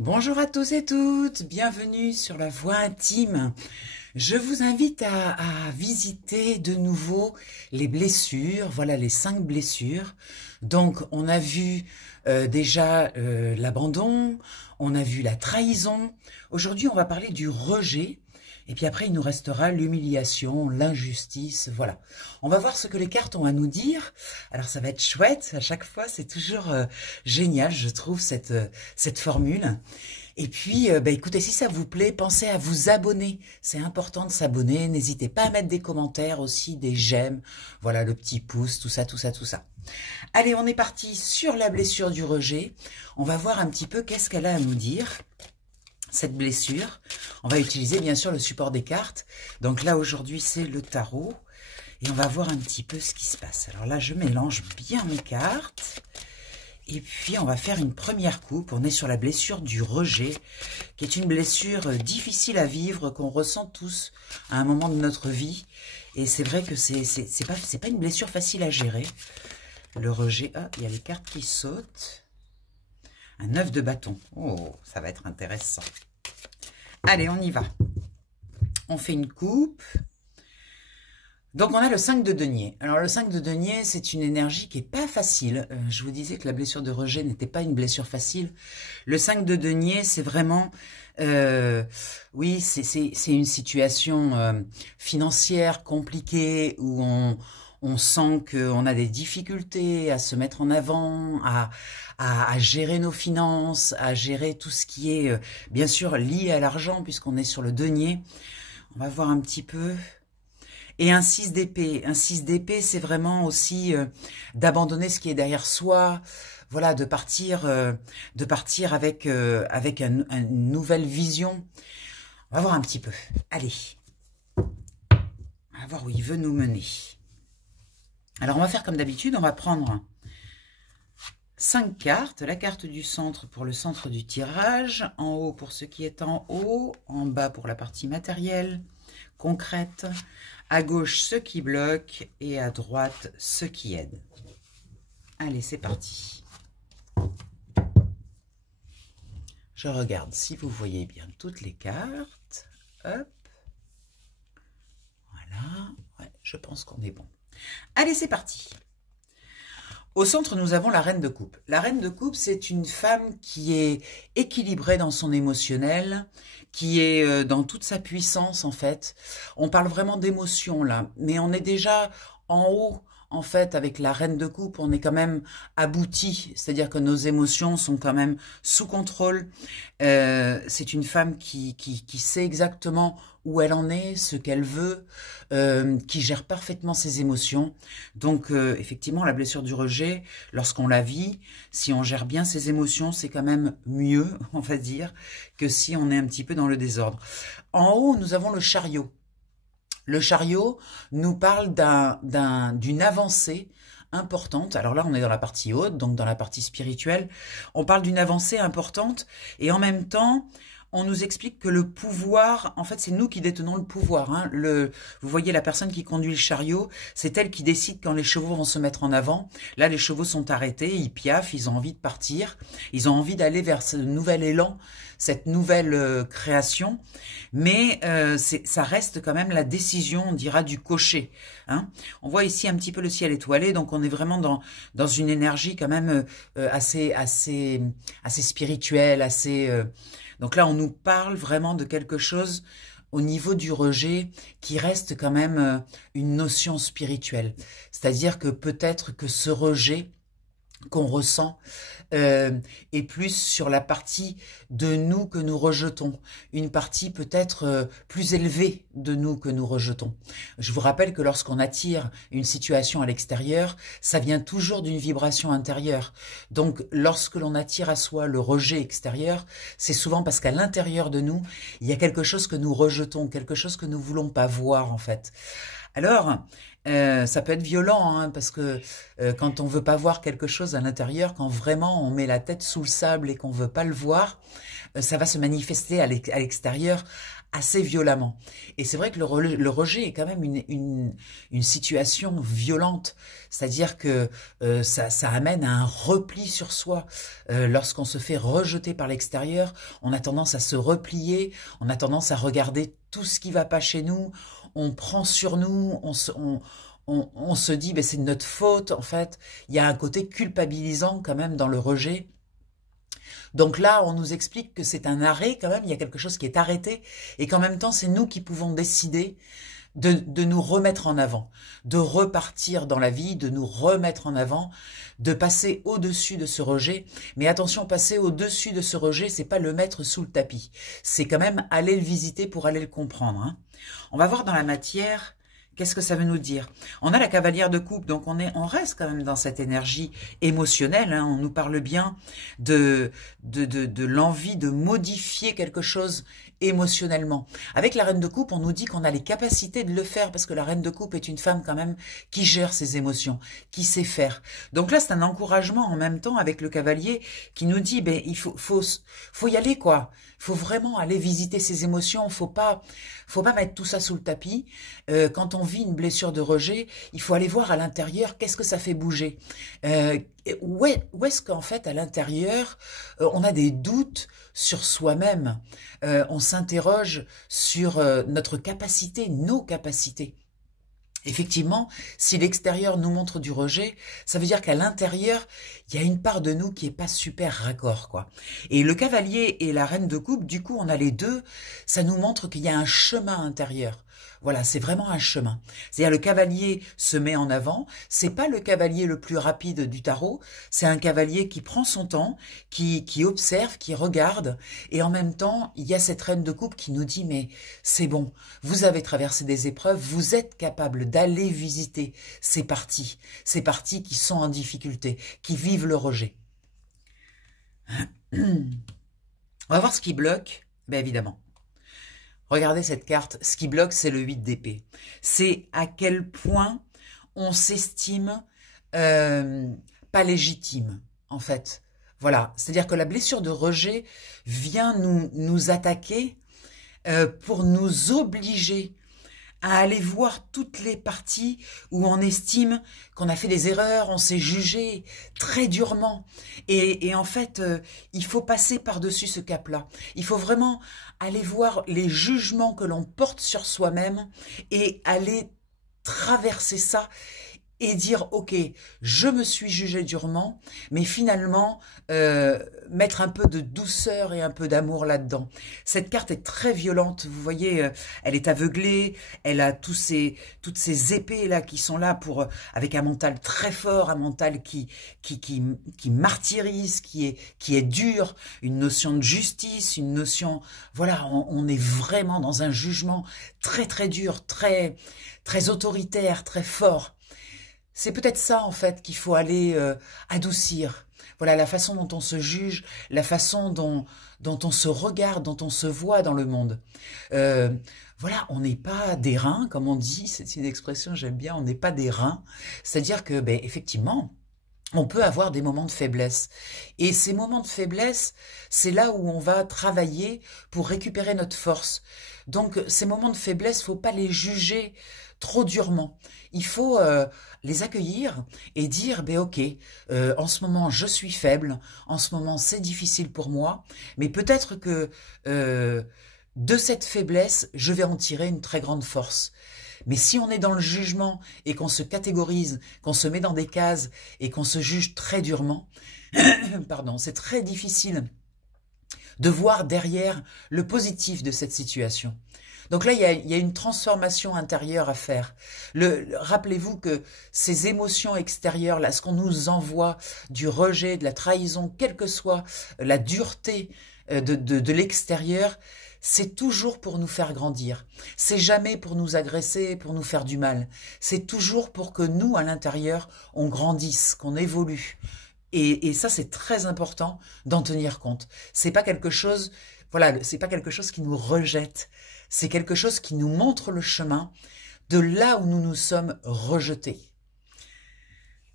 Bonjour à tous et toutes, bienvenue sur la Voix intime. Je vous invite à visiter de nouveau les blessures, voilà les 5 blessures. Donc on a vu déjà l'abandon, on a vu la trahison. Aujourd'hui on va parler du rejet. Et puis après, il nous restera l'humiliation, l'injustice, voilà. On va voir ce que les cartes ont à nous dire. Alors, ça va être chouette. À chaque fois, c'est toujours génial, je trouve, cette formule. Et puis, écoutez, si ça vous plaît, pensez à vous abonner. C'est important de s'abonner. N'hésitez pas à mettre des commentaires aussi, des j'aime. Voilà, le petit pouce, tout ça, tout ça, tout ça. Allez, on est parti sur la blessure du rejet. On va voir un petit peu qu'est-ce qu'elle a à nous dire. Cette blessure, on va utiliser bien sûr le support des cartes. Donc là aujourd'hui c'est le tarot et on va voir un petit peu ce qui se passe. Alors là je mélange bien mes cartes et puis on va faire une première coupe. On est sur la blessure du rejet qui est une blessure difficile à vivre qu'on ressent tous à un moment de notre vie et c'est vrai que c'est pas une blessure facile à gérer. Le rejet, ah il y a les cartes qui sautent. Un 9 de bâton. Oh, ça va être intéressant. Allez, on y va. On fait une coupe. Donc, on a le 5 de denier. Alors, le 5 de denier, c'est une énergie qui n'est pas facile. Je vous disais que la blessure de rejet n'était pas une blessure facile. Le 5 de denier, c'est vraiment... oui, c'est une situation financière compliquée où on sent qu'on a des difficultés à se mettre en avant, à gérer nos finances, à gérer tout ce qui est, bien sûr, lié à l'argent, puisqu'on est sur le denier. On va voir un petit peu. Et un 6 d'épée. Un 6 d'épée, c'est vraiment aussi d'abandonner ce qui est derrière soi, voilà, de partir avec une nouvelle vision. On va voir un petit peu. Allez. On va voir où il veut nous mener. Alors, on va faire comme d'habitude, on va prendre 5 cartes. La carte du centre pour le centre du tirage, en haut pour ce qui est en haut, en bas pour la partie matérielle, concrète, à gauche ce qui bloque et à droite ce qui aide. Allez, c'est parti. Je regarde si vous voyez bien toutes les cartes. Hop. Voilà. Ouais, je pense qu'on est bon. Allez, c'est parti. Au centre, nous avons la reine de coupe. La reine de coupe, c'est une femme qui est équilibrée dans son émotionnel, qui est dans toute sa puissance, en fait. On parle vraiment d'émotion, là, mais on est déjà en haut. En fait, avec la reine de coupe, on est quand même abouti, c'est-à-dire que nos émotions sont quand même sous contrôle. C'est une femme qui sait exactement où elle en est, ce qu'elle veut, qui gère parfaitement ses émotions. Donc, effectivement, la blessure du rejet, lorsqu'on la vit, si on gère bien ses émotions, c'est quand même mieux, on va dire, que si on est un petit peu dans le désordre. En haut, nous avons le chariot. Le chariot nous parle d'une avancée importante. Alors là, on est dans la partie haute, donc dans la partie spirituelle. On parle d'une avancée importante et en même temps, on nous explique que le pouvoir, en fait, c'est nous qui détenons le pouvoir. Hein. Vous voyez la personne qui conduit le chariot, c'est elle qui décide quand les chevaux vont se mettre en avant. Là, les chevaux sont arrêtés, ils piaffent, ils ont envie de partir, ils ont envie d'aller vers ce nouvel élan, cette nouvelle création. Mais ça reste quand même la décision, on dira, du cocher. Hein. On voit ici un petit peu le ciel étoilé, donc on est vraiment dans une énergie quand même assez spirituelle, assez... Donc là, on nous parle vraiment de quelque chose au niveau du rejet qui reste quand même une notion spirituelle. C'est-à-dire que peut-être que ce rejet qu'on ressent est plus sur la partie de nous que nous rejetons, une partie peut-être plus élevée de nous que nous rejetons. Je vous rappelle que lorsqu'on attire une situation à l'extérieur, ça vient toujours d'une vibration intérieure. Donc lorsque l'on attire à soi le rejet extérieur, c'est souvent parce qu'à l'intérieur de nous, il y a quelque chose que nous rejetons, quelque chose que nous voulons pas voir en fait. Alors, ça peut être violent, hein, parce que quand on veut pas voir quelque chose à l'intérieur, quand vraiment on met la tête sous le sable et qu'on veut pas le voir, ça va se manifester à l'extérieur assez violemment. Et c'est vrai que le rejet est quand même une situation violente, c'est-à-dire que ça amène à un repli sur soi. Lorsqu'on se fait rejeter par l'extérieur, on a tendance à se replier, on a tendance à regarder tout ce qui va pas chez nous, on prend sur nous, on se dit ben, c'est de notre faute. En fait, il y a un côté culpabilisant quand même dans le rejet. Donc là, on nous explique que c'est un arrêt quand même, il y a quelque chose qui est arrêté, et qu'en même temps, c'est nous qui pouvons décider de nous remettre en avant, de repartir dans la vie, de nous remettre en avant, de passer au-dessus de ce rejet. Mais attention, passer au-dessus de ce rejet, c'est pas le mettre sous le tapis. C'est quand même aller le visiter pour aller le comprendre, hein. On va voir dans la matière. Qu'est-ce que ça veut nous dire? On a la cavalière de coupe, donc on reste quand même dans cette énergie émotionnelle, hein. On nous parle bien de l'envie de modifier quelque chose émotionnellement. Avec la reine de coupe, on nous dit qu'on a les capacités de le faire, parce que la reine de coupe est une femme quand même qui gère ses émotions, qui sait faire. Donc là, c'est un encouragement en même temps avec le cavalier qui nous dit, ben, il faut y aller, quoi. Il faut vraiment aller visiter ses émotions, faut pas mettre tout ça sous le tapis. Quand on vit une blessure de rejet, il faut aller voir à l'intérieur qu'est-ce que ça fait bouger. Où est-ce qu'en fait, à l'intérieur, on a des doutes sur soi-même, on s'interroge sur notre capacité, nos capacités. Effectivement, si l'extérieur nous montre du rejet, ça veut dire qu'à l'intérieur, il y a une part de nous qui est pas super raccord, quoi. Et le cavalier et la reine de coupe, du coup, on a les deux, ça nous montre qu'il y a un chemin intérieur. Voilà, c'est vraiment un chemin. C'est-à-dire le cavalier se met en avant, c'est pas le cavalier le plus rapide du tarot, c'est un cavalier qui prend son temps, qui observe, qui regarde, et en même temps, il y a cette reine de coupe qui nous dit, mais c'est bon, vous avez traversé des épreuves, vous êtes capable d'aller visiter ces parties qui sont en difficulté, qui vivent le rejet. On va voir ce qui bloque, bien évidemment. Regardez cette carte, ce qui bloque, c'est le 8 d'épée. C'est à quel point on s'estime pas légitime, en fait. Voilà, c'est-à-dire que la blessure de rejet vient nous attaquer pour nous obliger à aller voir toutes les parties où on estime qu'on a fait des erreurs, on s'est jugé très durement. Et en fait, il faut passer par-dessus ce cap-là. Il faut vraiment aller voir les jugements que l'on porte sur soi-même et aller traverser ça et dire, ok, je me suis jugé durement, mais finalement, mettre un peu de douceur et un peu d'amour là-dedans. Cette carte est très violente, vous voyez, elle est aveuglée, elle a toutes ces épées là qui sont là pour, avec un mental très fort, un mental qui martyrise, qui est dur, une notion de justice, une notion, voilà, on est vraiment dans un jugement très très dur, très très autoritaire, très fort. C'est peut-être ça, en fait, qu'il faut aller adoucir. Voilà, la façon dont on se juge, la façon dont on se regarde, dont on se voit dans le monde. Voilà, on n'est pas des reins, comme on dit, c'est une expression, j'aime bien, on n'est pas des reins. C'est-à-dire que, ben, effectivement, on peut avoir des moments de faiblesse. Et ces moments de faiblesse, c'est là où on va travailler pour récupérer notre force. Donc, ces moments de faiblesse, faut pas les juger trop durement. Il faut les accueillir et dire, ben ok, en ce moment je suis faible, en ce moment c'est difficile pour moi, mais peut-être que de cette faiblesse, je vais en tirer une très grande force. Mais si on est dans le jugement et qu'on se catégorise, qu'on se met dans des cases et qu'on se juge très durement, pardon, c'est très difficile de voir derrière le positif de cette situation. Donc là, il y a une transformation intérieure à faire. Rappelez-vous que ces émotions extérieures, là, ce qu'on nous envoie, du rejet, de la trahison, quelle que soit la dureté de l'extérieur, c'est toujours pour nous faire grandir. C'est jamais pour nous agresser, pour nous faire du mal. C'est toujours pour que nous, à l'intérieur, on grandisse, qu'on évolue. Et ça, c'est très important d'en tenir compte. C'est pas quelque chose, voilà, c'est pas quelque chose qui nous rejette. C'est quelque chose qui nous montre le chemin de là où nous nous sommes rejetés.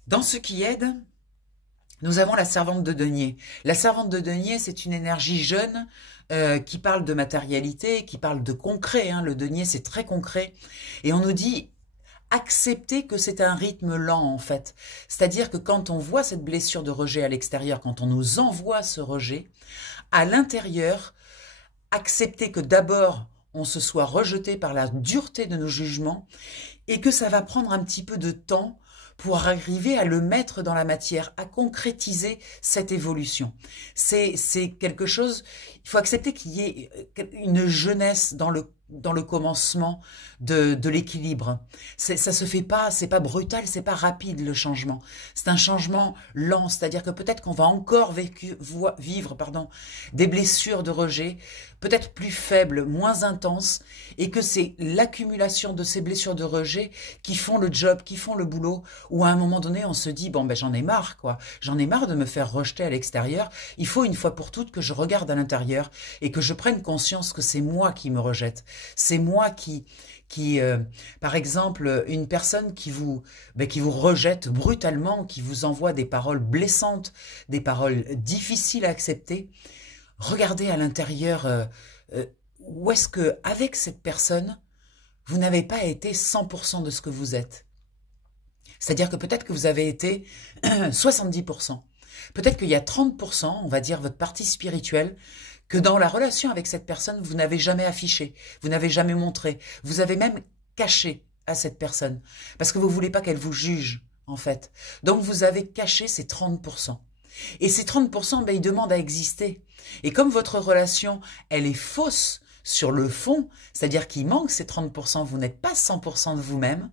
Dans ce qui aide, nous avons la servante de denier. La servante de denier, c'est une énergie jeune qui parle de matérialité, qui parle de concret. Hein. Le denier, c'est très concret. Et on nous dit, accepter que c'est un rythme lent, en fait. C'est-à-dire que quand on voit cette blessure de rejet à l'extérieur, quand on nous envoie ce rejet, à l'intérieur, accepter que d'abord, on se soit rejeté par la dureté de nos jugements et que ça va prendre un petit peu de temps pour arriver à le mettre dans la matière, à concrétiser cette évolution. C'est quelque chose, il faut accepter qu'il y ait une jeunesse dans le commencement de l'équilibre. Ça se fait pas, c'est pas brutal, c'est pas rapide le changement. C'est un changement lent, c'est-à-dire que peut-être qu'on va encore vivre des blessures de rejet, peut-être plus faibles, moins intenses, et que c'est l'accumulation de ces blessures de rejet qui font le job, qui font le boulot, où à un moment donné on se dit bon ben j'en ai marre quoi, j'en ai marre de me faire rejeter à l'extérieur, il faut une fois pour toutes que je regarde à l'intérieur et que je prenne conscience que c'est moi qui me rejette. C'est moi qui par exemple, une personne qui vous rejette brutalement, qui vous envoie des paroles blessantes, des paroles difficiles à accepter, regardez à l'intérieur où est-ce que, avec cette personne, vous n'avez pas été 100% de ce que vous êtes. C'est-à-dire que peut-être que vous avez été 70%. Peut-être qu'il y a 30%, on va dire votre partie spirituelle, que dans la relation avec cette personne, vous n'avez jamais affiché, vous n'avez jamais montré, vous avez même caché à cette personne, parce que vous ne voulez pas qu'elle vous juge, en fait. Donc vous avez caché ces 30%. Et ces 30%, ben, ils demandent à exister. Et comme votre relation, elle est fausse sur le fond, c'est-à-dire qu'il manque ces 30%, vous n'êtes pas 100% de vous-même,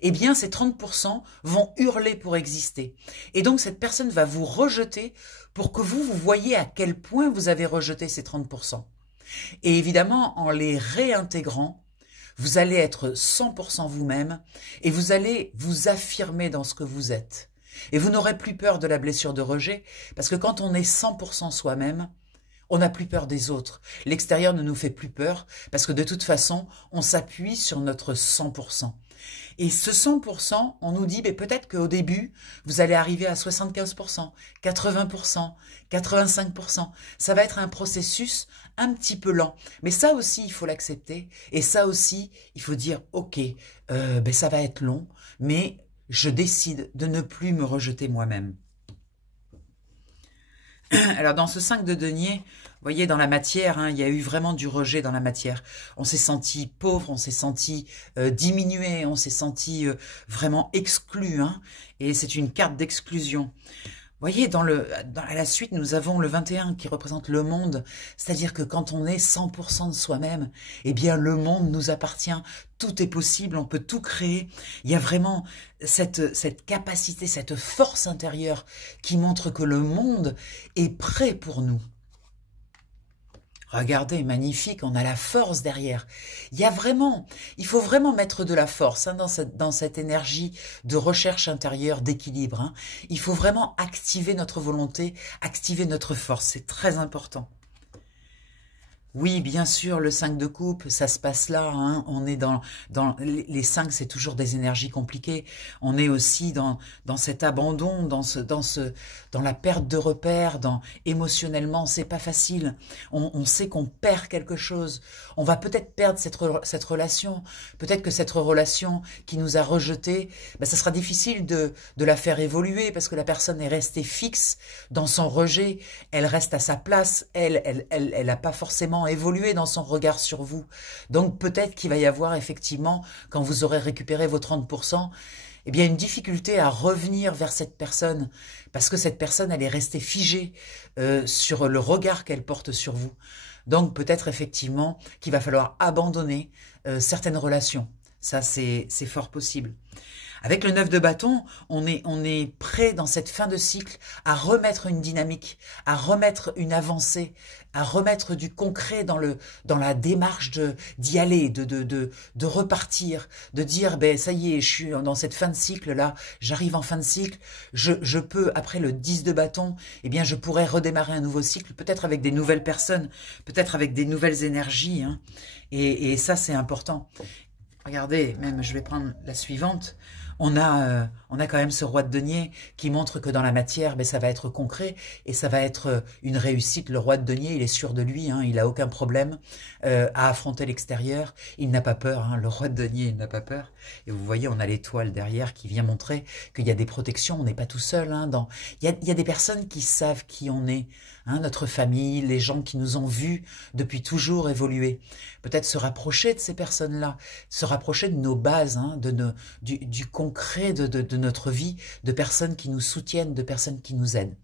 eh bien ces 30% vont hurler pour exister. Et donc cette personne va vous rejeter pour que vous voyez à quel point vous avez rejeté ces 30%. Et évidemment, en les réintégrant, vous allez être 100% vous-même et vous allez vous affirmer dans ce que vous êtes. Et vous n'aurez plus peur de la blessure de rejet, parce que quand on est 100% soi-même, on n'a plus peur des autres. L'extérieur ne nous fait plus peur, parce que de toute façon, on s'appuie sur notre 100%. Et ce 100%, on nous dit, peut-être qu'au début, vous allez arriver à 75%, 80%, 85%. Ça va être un processus un petit peu lent. Mais ça aussi, il faut l'accepter. Et ça aussi, il faut dire, ok, ça va être long, mais je décide de ne plus me rejeter moi-même. Alors dans ce 5 de denier, vous voyez dans la matière, hein, il y a eu vraiment du rejet dans la matière. On s'est senti pauvre, on s'est senti diminué, on s'est senti vraiment exclu. Hein, et c'est une carte d'exclusion. Vous voyez, dans la suite, nous avons le 21 qui représente le monde. C'est-à-dire que quand on est 100% de soi-même, eh bien le monde nous appartient. Tout est possible, on peut tout créer. Il y a vraiment cette capacité, cette force intérieure qui montre que le monde est prêt pour nous. Regardez, magnifique, on a la force derrière. Il faut vraiment mettre de la force hein, dans cette énergie de recherche intérieure, d'équilibre. Hein. Il faut vraiment activer notre volonté, activer notre force, c'est très important. Oui, bien sûr, le 5 de coupe, ça se passe là. Hein. On est dans les 5, c'est toujours des énergies compliquées. On est aussi dans cet abandon, dans la perte de repères, émotionnellement, c'est pas facile. On sait qu'on perd quelque chose. On va peut-être perdre cette relation. Peut-être que cette relation qui nous a rejetés, ça sera difficile de la faire évoluer parce que la personne est restée fixe dans son rejet. Elle reste à sa place. Elle n'a pas forcément évoluer dans son regard sur vous. Donc peut-être qu'il va y avoir effectivement, quand vous aurez récupéré vos 30%, eh bien une difficulté à revenir vers cette personne, parce que cette personne, elle est restée figée sur le regard qu'elle porte sur vous. Donc peut-être effectivement qu'il va falloir abandonner certaines relations. Ça, c'est fort possible. Avec le 9 de bâton, on est prêt dans cette fin de cycle à remettre une dynamique, à remettre une avancée, à remettre du concret dans la démarche d'y aller, de repartir, de dire ça y est, je suis dans cette fin de cycle là, j'arrive en fin de cycle, je peux, après le 10 de bâton, eh bien je pourrais redémarrer un nouveau cycle, peut-être avec des nouvelles personnes, peut-être avec des nouvelles énergies, hein, et ça c'est important. Regardez, même je vais prendre la suivante. on a quand même ce roi de denier qui montre que dans la matière, ben, ça va être concret et ça va être une réussite. Le roi de denier, il est sûr de lui, hein, il n'a aucun problème à affronter l'extérieur. Il n'a pas peur, hein, le roi de denier, il n'a pas peur. Et vous voyez, on a l'étoile derrière qui vient montrer qu'il y a des protections, on n'est pas tout seul. Hein, il y a des personnes qui savent qui on est, hein, notre famille, les gens qui nous ont vus depuis toujours évoluer. Peut-être se rapprocher de ces personnes-là, se rapprocher de nos bases, hein, du concret de notre vie, de personnes qui nous soutiennent, de personnes qui nous aident.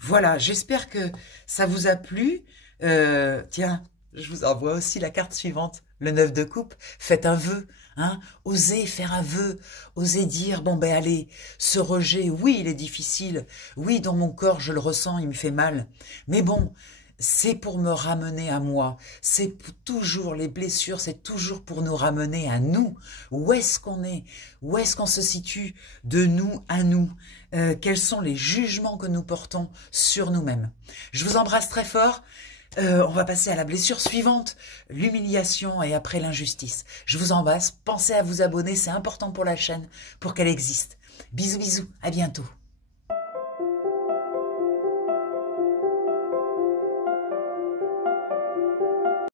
Voilà, j'espère que ça vous a plu. Tiens, je vous envoie aussi la carte suivante, le 9 de coupe. Faites un vœu, hein, osez faire un vœu, osez dire, bon ben allez, ce rejet, oui il est difficile, oui dans mon corps je le ressens, il me fait mal, mais bon, c'est pour me ramener à moi, c'est toujours, les blessures, c'est toujours pour nous ramener à nous. Où est-ce qu'on est? Où est-ce qu'on se situe de nous à nous? Quels sont les jugements que nous portons sur nous-mêmes? Je vous embrasse très fort. On va passer à la blessure suivante, l'humiliation et après l'injustice. Je vous embrasse, pensez à vous abonner, c'est important pour la chaîne, pour qu'elle existe. Bisous bisous, à bientôt.